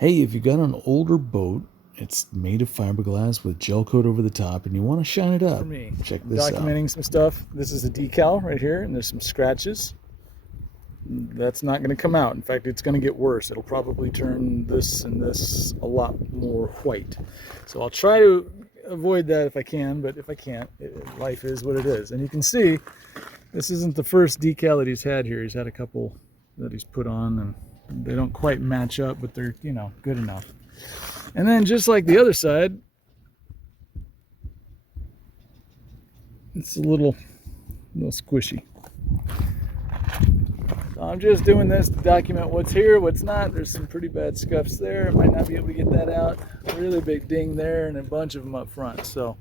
Hey, if you got an older boat, it's made of fiberglass with gel coat over the top, and you want to shine it up, For me, check I'm this out. documenting some stuff. This is a decal right here, and there's some scratches. That's not going to come out. In fact, it's going to get worse. It'll probably turn this and this a lot more white. So I'll try to avoid that if I can, but if I can't, life is what it is. And you can see this isn't the first decal that he's had here. He's had a couple that he's put on, and they don't quite match up, but they're, you know, good enough. And then just like the other side, it's a little squishy. So I'm just doing this to document what's here, what's not. There's some pretty bad scuffs there. I might not be able to get that out. A really big ding there and a bunch of them up front. So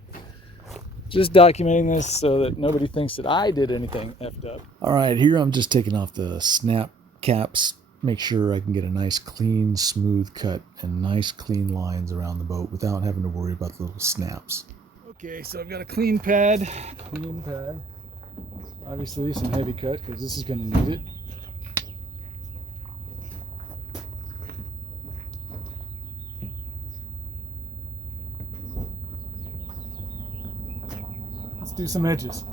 just documenting this so that nobody thinks that I did anything effed up. All right, here I'm just taking off the snap caps. Make sure I can get a nice clean, smooth cut and nice clean lines around the boat without having to worry about the little snaps. Okay, so I've got a clean pad. Obviously some heavy cut because this is going to need it. Let's do some edges.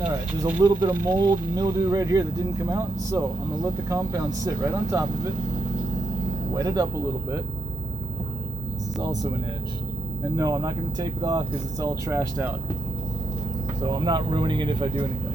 Alright, there's a little bit of mold and mildew right here that didn't come out, so I'm going to let the compound sit right on top of it, wet it up a little bit. This is also an edge. And no, I'm not going to tape it off because it's all trashed out. So I'm not ruining it if I do anything.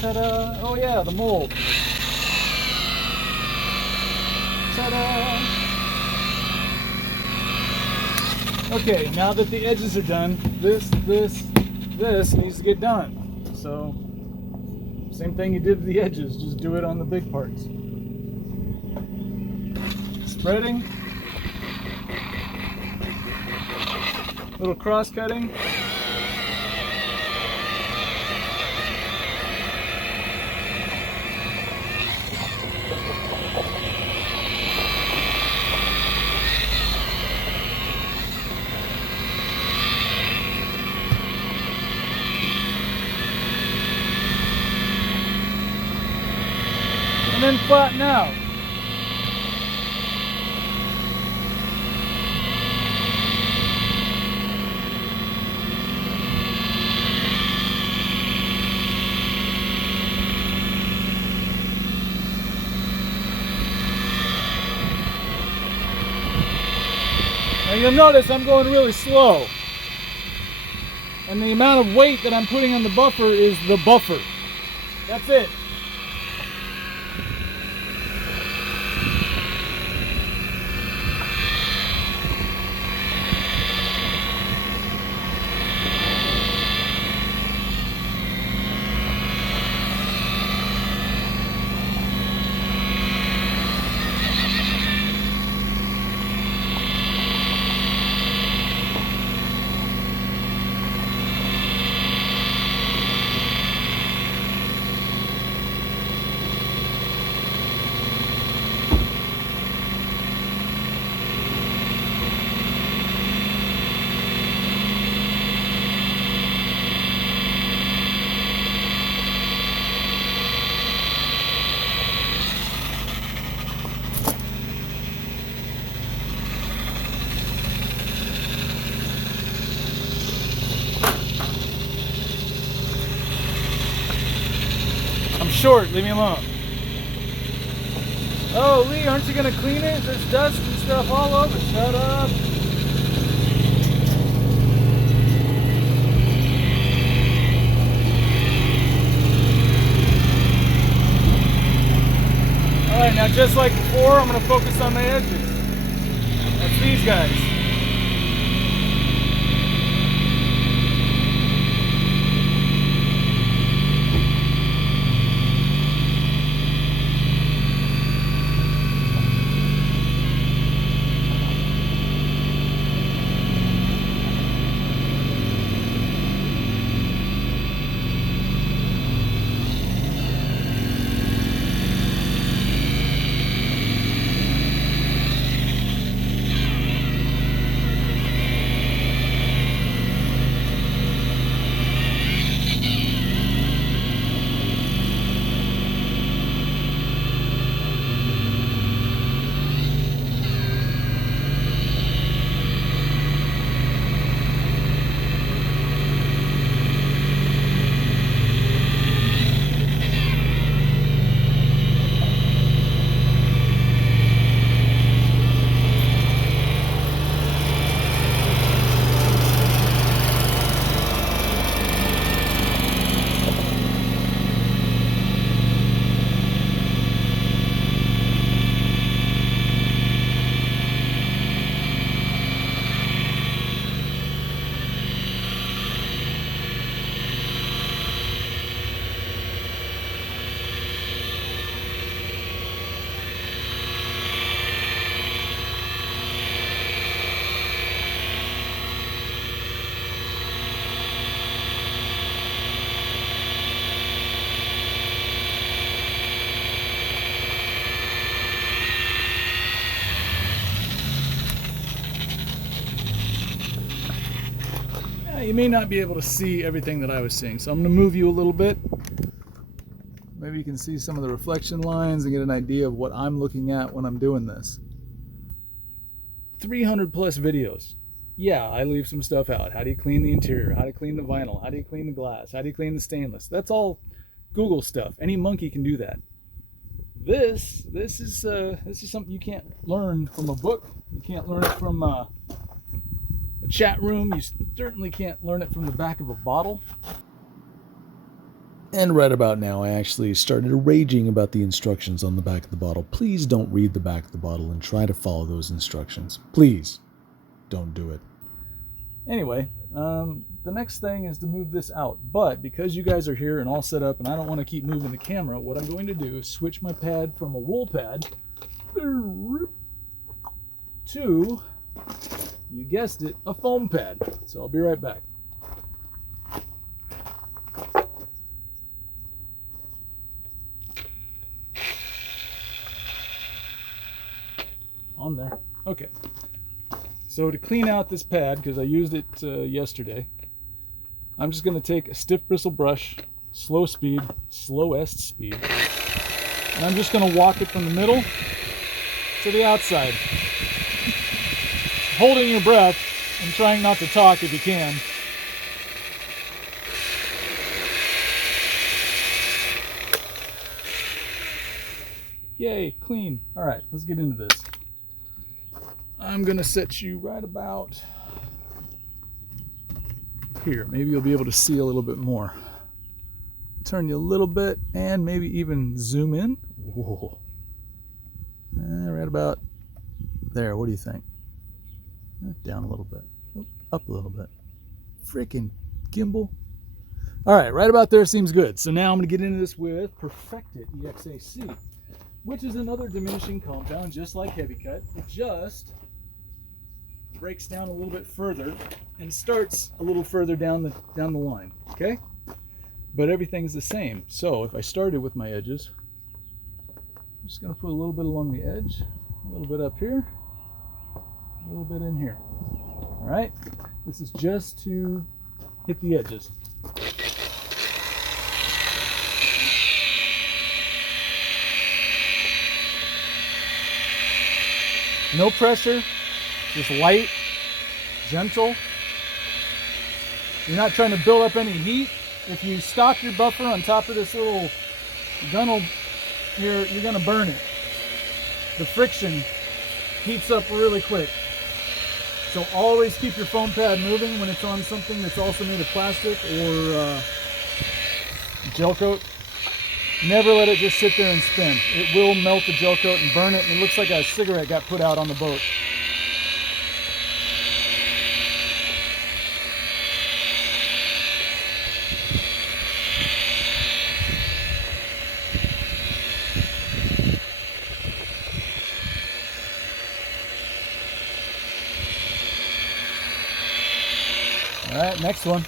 Ta-da! Oh yeah, the mold. Ta-da! Okay, now that the edges are done, this needs to get done. So, same thing you did to the edges, just do it on the big parts. Spreading. Little cross-cutting. And then flatten out. Now you'll notice I'm going really slow. And the amount of weight that I'm putting on the buffer is the buffer. That's it. short. Leave me alone. Oh, Lee, aren't you gonna clean it? There's dust and stuff all over. Shut up. Alright, now just like before, I'm gonna focus on my edges. That's these guys. You may not be able to see everything that I was seeing, so I'm going to move you a little bit. Maybe you can see some of the reflection lines and get an idea of what I'm looking at when I'm doing this. 300 plus videos. Yeah, I leave some stuff out. How do you clean the interior? How do you clean the vinyl? How do you clean the glass? How do you clean the stainless? That's all Google stuff. Any monkey can do that. This is something you can't learn from a book. You can't learn it from a chat room. You certainly can't learn it from the back of a bottle. And right about now, I actually started raging about the instructions on the back of the bottle. Please don't read the back of the bottle and try to follow those instructions. Please don't do it. Anyway, the next thing is to move this out. But because you guys are here and all set up and I don't want to keep moving the camera, what I'm going to do is switch my pad from a wool pad to, you guessed it, a foam pad. So I'll be right back. On there. Okay. So to clean out this pad, because I used it yesterday, I'm just going to take a stiff bristle brush, slow speed, slowest speed, and I'm just going to walk it from the middle to the outside, holding your breath and trying not to talk if you can. Yay, clean. All right, let's get into this. I'm going to set you right about here. Maybe you'll be able to see a little bit more. Turn you a little bit and maybe even zoom in. Whoa. Right about there. What do you think? Down a little bit. Up a little bit. Freaking gimbal. All right, right about there seems good. So now I'm going to get into this with Perfected EXAC, which is another diminishing compound, just like Heavy Cut. It just breaks down a little bit further and starts a little further down the line, okay? But everything's the same. So if I started with my edges, I'm just going to put a little bit along the edge, a little bit up here, a little bit in here. All right? This is just to hit the edges. No pressure, just light, gentle. You're not trying to build up any heat. If you stock your buffer on top of this little you're gonna burn it. The friction heats up really quick. So always keep your foam pad moving when it's on something that's also made of plastic or gel coat. Never let it just sit there and spin. It will melt the gel coat and burn it, and it looks like a cigarette got put out on the boat. All right, next one.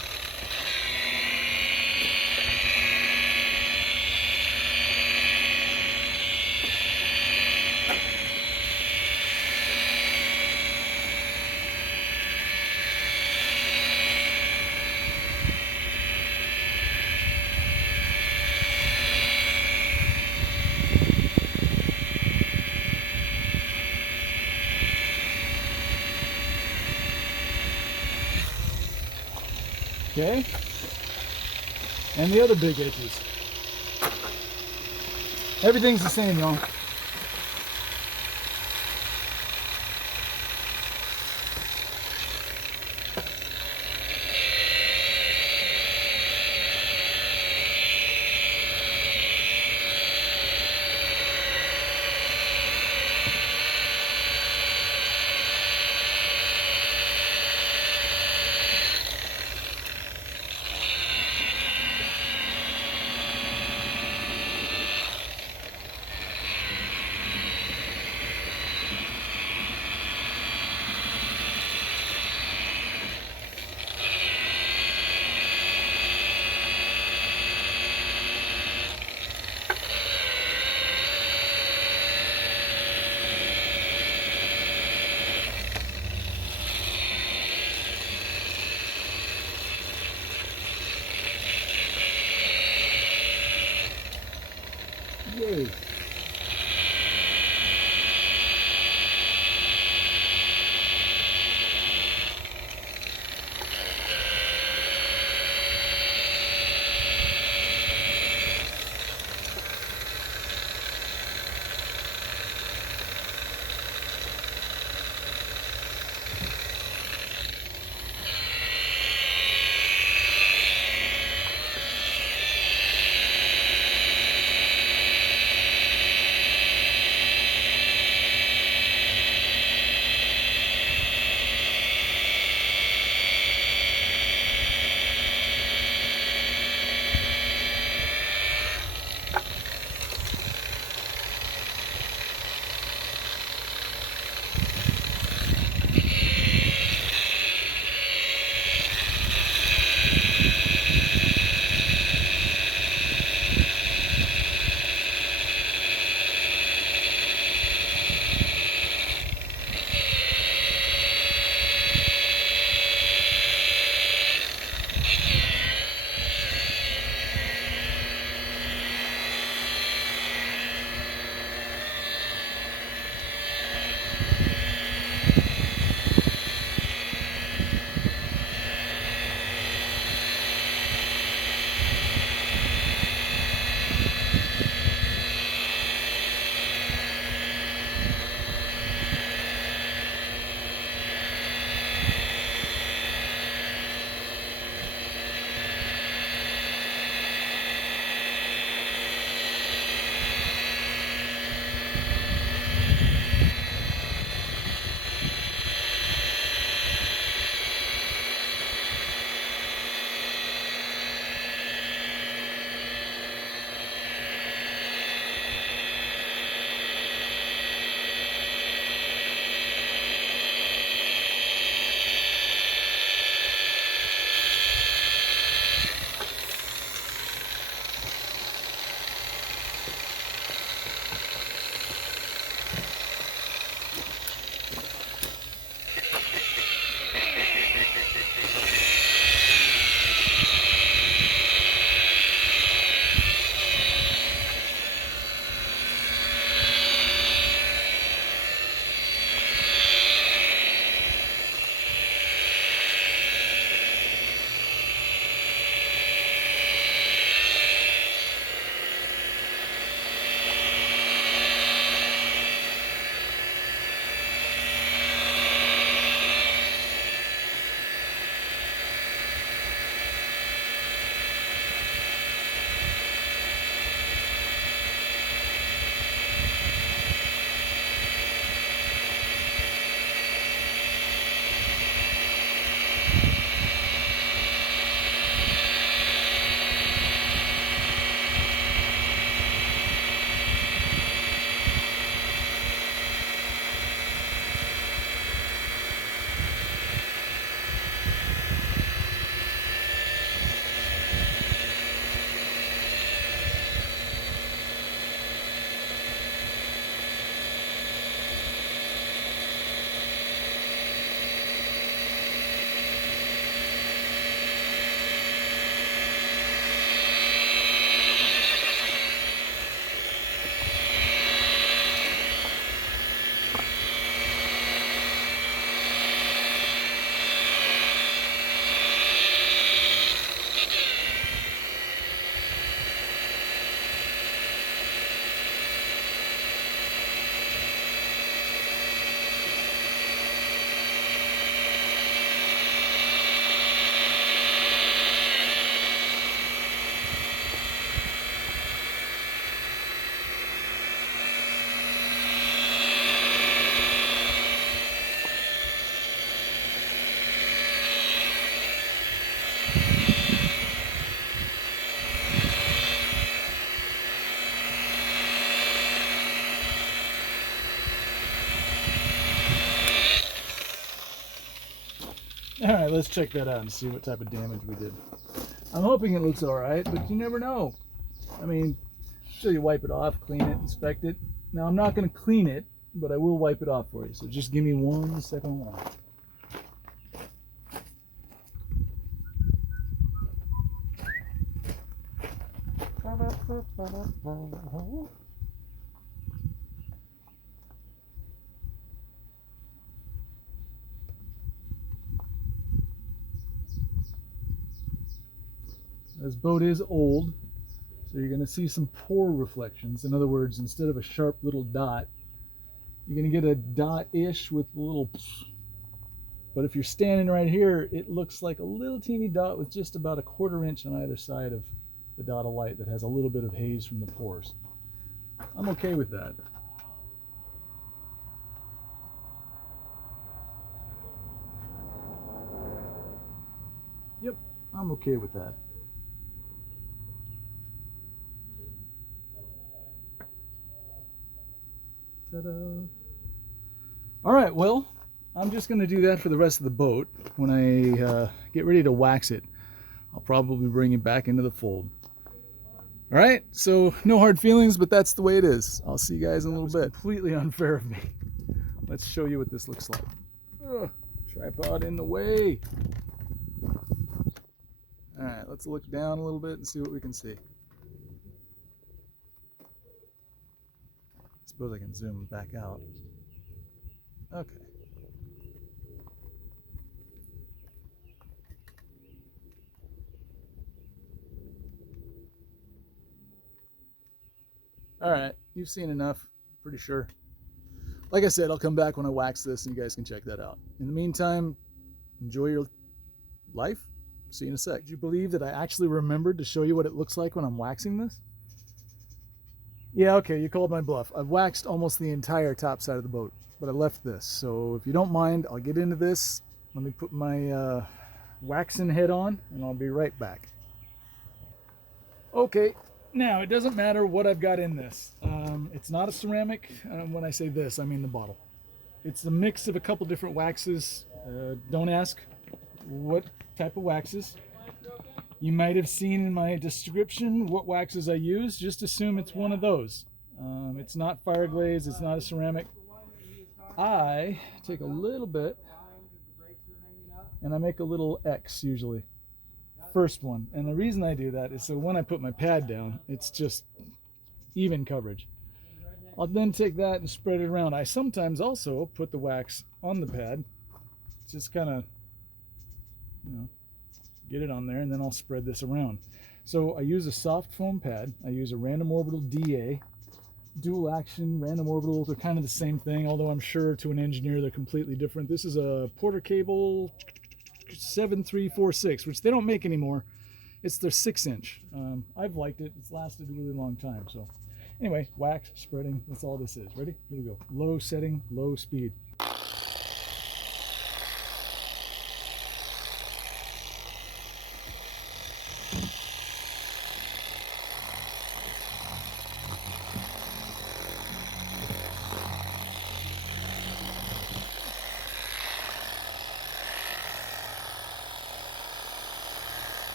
Okay, and the other big edges. Everything's the same, y'all. All right, let's check that out and see what type of damage we did. I'm hoping it looks all right, but you never know. I mean, so you wipe it off, clean it, inspect it. Now I'm not going to clean it, but I will wipe it off for you. So just give me 1 second long. This boat is old, so you're going to see some pore reflections. In other words, instead of a sharp little dot, you're going to get a dot-ish with a little. But if you're standing right here, it looks like a little teeny dot with just about a 1/4 inch on either side of the dot of light that has a little bit of haze from the pores. I'm okay with that. Yep, I'm okay with that. Ta-da. All right, well, I'm just going to do that for the rest of the boat. When I get ready to wax it, I'll probably bring it back into the fold. All right, so no hard feelings, but that's the way it is. I'll see you guys in a little bit. Completely unfair of me. Let's show you what this looks like. Ugh, tripod in the way. All right, let's look down a little bit and see what we can see. Suppose I can zoom back out. Okay. All right, you've seen enough, pretty sure. Like I said, I'll come back when I wax this and you guys can check that out. In the meantime, enjoy your life. See you in a sec. Did you believe that I actually remembered to show you what it looks like when I'm waxing this? Yeah, okay, you called my bluff. I've waxed almost the entire top side of the boat, but I left this. So if you don't mind, I'll get into this. Let me put my waxing head on and I'll be right back. Okay, now it doesn't matter what I've got in this. It's not a ceramic. When I say this, I mean the bottle. It's a mix of a couple different waxes. Don't ask what type of waxes. You might have seen in my description what waxes I use. Just assume it's one of those. It's not fire glaze, it's not a ceramic. I take a little bit and I make a little X usually. First one. And the reason I do that is so when I put my pad down, it's just even coverage. I'll then take that and spread it around. I sometimes also put the wax on the pad. Just kind of, you know, get it on there, and then I'll spread this around. So I use a soft foam pad. I use a random orbital DA. Dual action, random orbital, they're kind of the same thing, although I'm sure to an engineer they're completely different. This is a Porter Cable 7346, which they don't make anymore. It's their 6-inch. I've liked it. It's lasted a really long time. So anyway, wax, spreading, that's all this is. Ready? Here we go. Low setting, low speed.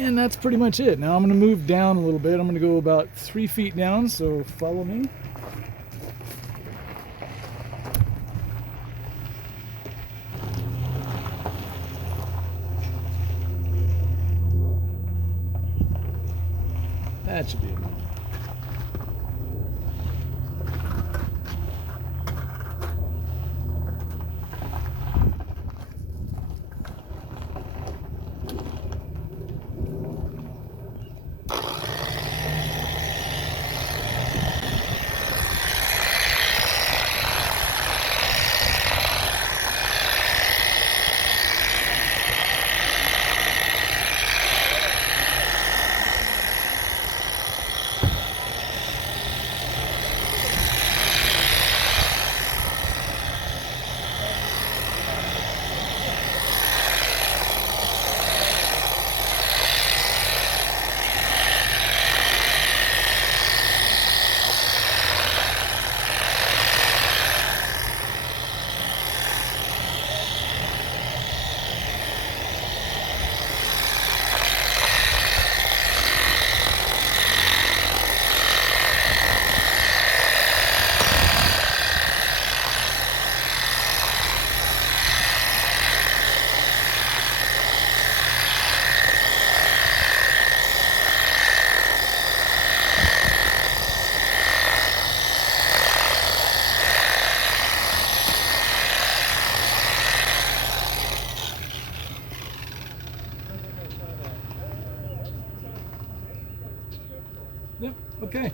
And that's pretty much it. Now I'm going to move down a little bit. I'm going to go about 3 feet down, so follow me. That should be enough. Yep, okay.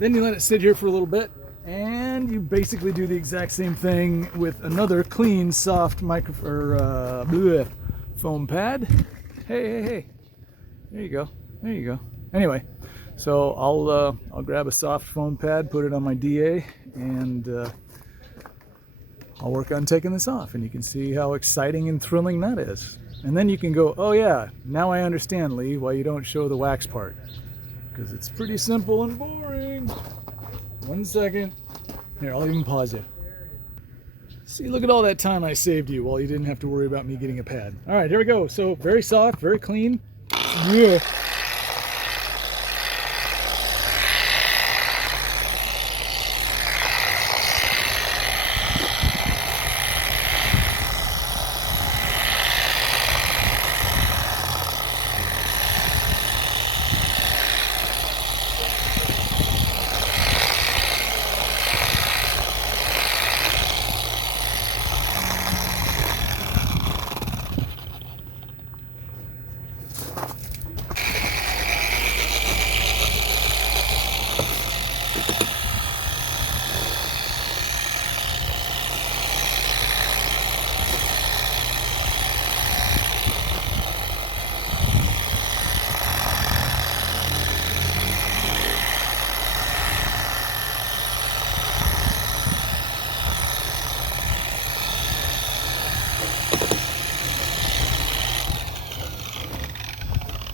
Then you let it sit here for a little bit, and you basically do the exact same thing with another clean, soft foam pad. Hey. There you go. Anyway, so I'll grab a soft foam pad, put it on my DA, and I'll work on taking this off, and you can see how exciting and thrilling that is. And then you can go, oh yeah, now I understand, Lee, why you don't show the wax part. Because it's pretty simple and boring. 1 second. Here, I'll even pause you. See, look at all that time I saved you while you didn't have to worry about me getting a pad. All right, here we go. So very soft, very clean. Yeah.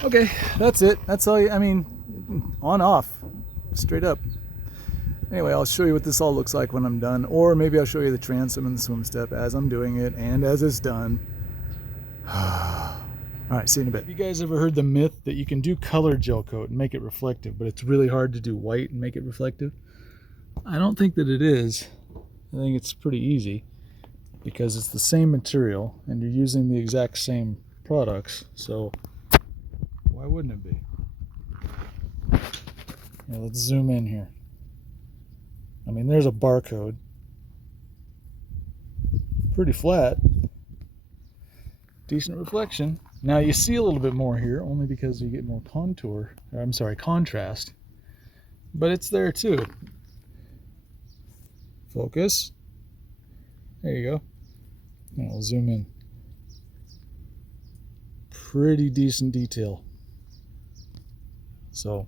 Okay, that's it. That's all I mean, on, off, straight up. Anyway, I'll show you what this all looks like when I'm done, or maybe I'll show you the transom and the swim step as I'm doing it and as it's done. All right, see you in a bit. Have you guys ever heard the myth that you can do colored gel coat and make it reflective, but it's really hard to do white and make it reflective? I don't think that it is. I think it's pretty easy because it's the same material and you're using the exact same products, so why wouldn't it be? Yeah, let's zoom in here. I mean, there's a barcode. Pretty flat. Decent reflection. Now you see a little bit more here, only because you get more contrast. But it's there too. Focus. There you go. And I'll zoom in. Pretty decent detail. So,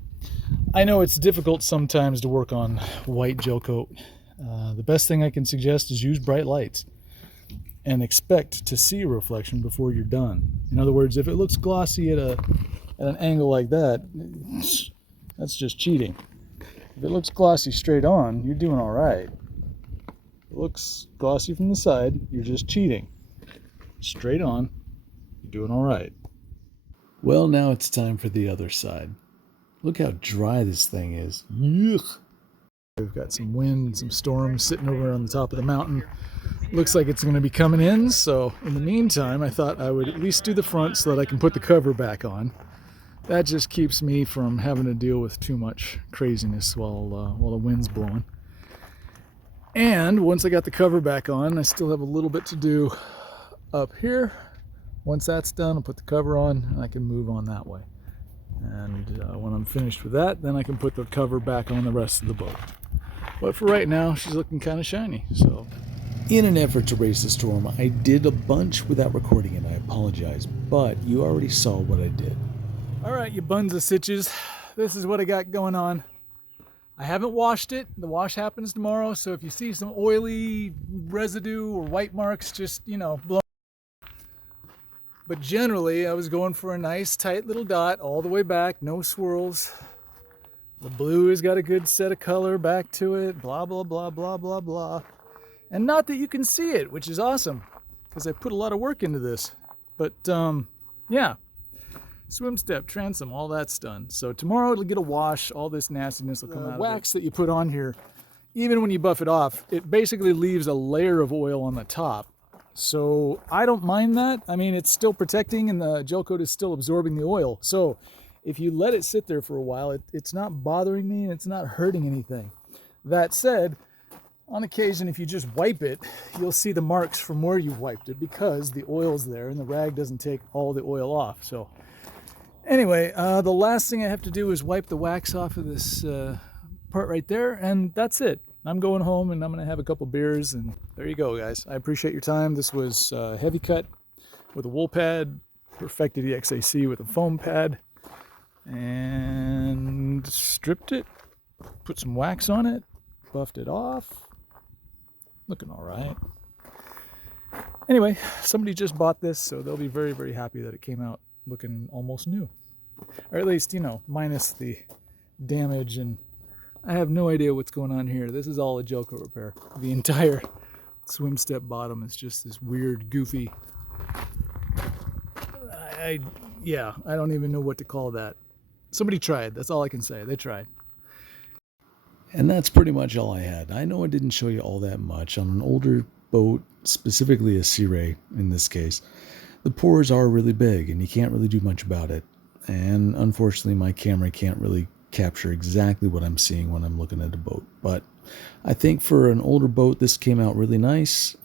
I know it's difficult sometimes to work on white gel coat. The best thing I can suggest is use bright lights and expect to see a reflection before you're done. In other words, if it looks glossy at an angle like that, that's just cheating. If it looks glossy straight on, you're doing all right. If it looks glossy from the side, you're just cheating. Straight on, you're doing all right. Well, now it's time for the other side. Look how dry this thing is. Yuck. We've got some wind, some storms sitting over on the top of the mountain. Looks like it's going to be coming in, so in the meantime, I thought I would at least do the front so that I can put the cover back on. That just keeps me from having to deal with too much craziness while the wind's blowing. And once I got the cover back on, I still have a little bit to do up here. Once that's done, I'll put the cover on and I can move on that way. And when I'm finished with that, then I can put the cover back on the rest of the boat. But for right now, she's looking kind of shiny. So, in an effort to race the storm, I did a bunch without recording it. I apologize, but you already saw what I did. All right, you buns of stitches, this is what I got going on. I haven't washed it. The wash happens tomorrow, so if you see some oily residue or white marks, just, blow. But generally, I was going for a nice tight little dot all the way back, no swirls. The blue has got a good set of color back to it, blah, blah, blah, blah, blah, blah. And not that you can see it, which is awesome, because I put a lot of work into this. But, yeah. Swim step, transom, all that's done. So tomorrow it'll get a wash, all this nastiness will come out of it. The wax that you put on here, even when you buff it off, it basically leaves a layer of oil on the top. So I don't mind that. I mean, it's still protecting and the gel coat is still absorbing the oil. So if you let it sit there for a while, it's not bothering me and it's not hurting anything. That said, on occasion, if you just wipe it, you'll see the marks from where you wiped it because the oil's there and the rag doesn't take all the oil off. So anyway, the last thing I have to do is wipe the wax off of this part right there, and that's it. I'm going home and I'm going to have a couple beers, and there you go, guys. I appreciate your time. This was heavy cut with a wool pad, perfected EXAC with a foam pad, and stripped it, put some wax on it, buffed it off. Looking all right. Anyway, somebody just bought this, so they'll be very, very happy that it came out looking almost new, or at least, minus the damage. And I have no idea what's going on here. This is all a gel coat repair. The entire swim step bottom is just this weird, goofy, I don't even know what to call that. Somebody tried. That's all I can say. They tried. And that's pretty much all I had. I know I didn't show you all that much. On an older boat, specifically a SeaRay in this case, the pores are really big and you can't really do much about it. And unfortunately, my camera can't really capture exactly what I'm seeing when I'm looking at a boat. But I think for an older boat, this came out really nice.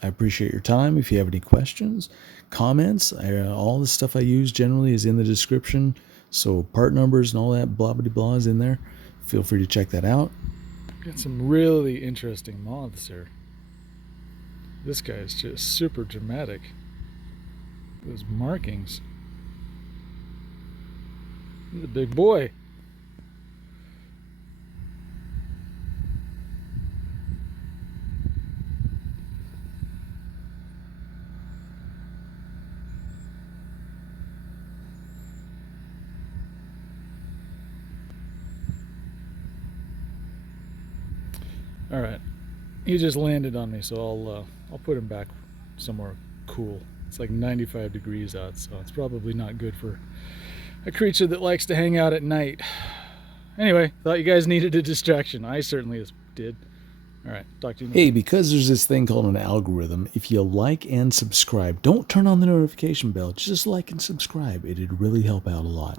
I appreciate your time. If you have any questions, comments, all the stuff I use generally is in the description. So part numbers and all that blah blah blah is in there. Feel free to check that out. Got some really interesting moths here. This guy is just super dramatic. Those markings. He's a big boy. All right, he just landed on me, so I'll put him back somewhere cool. It's like 95 degrees out, so it's probably not good for a creature that likes to hang out at night. Anyway, thought you guys needed a distraction. I certainly did. All right, talk to you later. Hey, because there's this thing called an algorithm, if you like and subscribe, don't turn on the notification bell. Just like and subscribe. It'd really help out a lot.